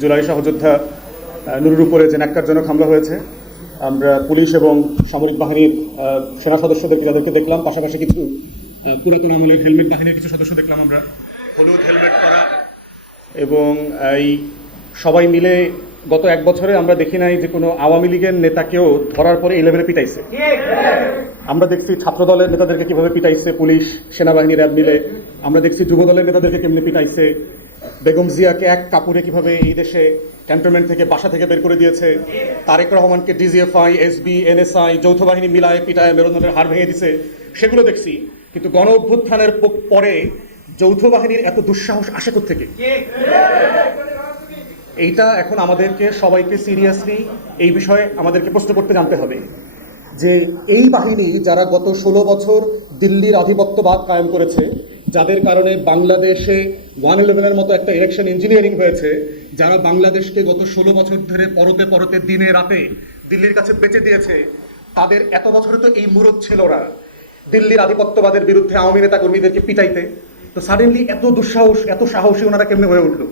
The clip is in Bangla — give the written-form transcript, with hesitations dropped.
জুলাই সহযোদ্ধা নুরুর উপরে যে ন্যাক্কারজনক হামলা হয়েছে। আমরা পুলিশ এবং সামরিক বাহিনীর সেনা সদস্যদেরকে যাদেরকে দেখলাম, পাশাপাশি কিছু পুরাতন আমলের হেলমেট বাহিনীর কিছু সদস্য দেখলাম আমরা, হলুদ হেলমেট পরা, এবং এই সবাই মিলে গত এক বছরে আমরা দেখি নাই যে কোনো আওয়ামী লীগের নেতাকেও ধরার পরে এই লেভেলে পিটাইছে। আমরা দেখছি ছাত্র দলের নেতাদেরকে কিভাবে পিটাইছে পুলিশ, সেনাবাহিনী, র্যাব মিলে। আমরা দেখছি যুব দলের নেতাদেরকে কেমনি পিটাইছে। বেগম জিয়াকে এক কাপড়ে কিভাবে এই দেশে ক্যান্টনমেন্ট থেকে, বাসা থেকে বের করে দিয়েছে। তারেক রহমানকে ডিজিএফআই, এসবি, এনএসআই যৌথ বাহিনী মিলায় পিটায় মেরুদণ্ডের হাড় ভেঙে দিছে, সেগুলো দেখছি। কিন্তু গণ অভ্যুত্থানের পরে যৌথ বাহিনীর এত দুঃসাহস আসে কোত্থেকে? এইটা এখন আমাদেরকে সবাইকে সিরিয়াসলি এই বিষয়ে আমাদেরকে প্রশ্ন করতে জানতে হবে যে এই বাহিনী যারা গত 16 বছর দিল্লির আধিপত্যবাদ কায়েম করেছে, যাদের কারণে বাংলাদেশে 111-এর মতো একটা ইলেকশন ইঞ্জিনিয়ারিং হয়েছে, যারা বাংলাদেশকে গত 16 বছর ধরে পরতে পরতে দিনে রাতে দিল্লির কাছে বেঁচে দিয়েছে, তাদের এত বছরে তো এই মুরত ছিল না দিল্লির আধিপত্যবাদের বিরুদ্ধে আওয়ামী নেতা কর্মীদেরকে পিটাইতে। তো সাডেনলি এত দুঃসাহস, এত সাহসী ওনারা কেমনে হয়ে উঠলো?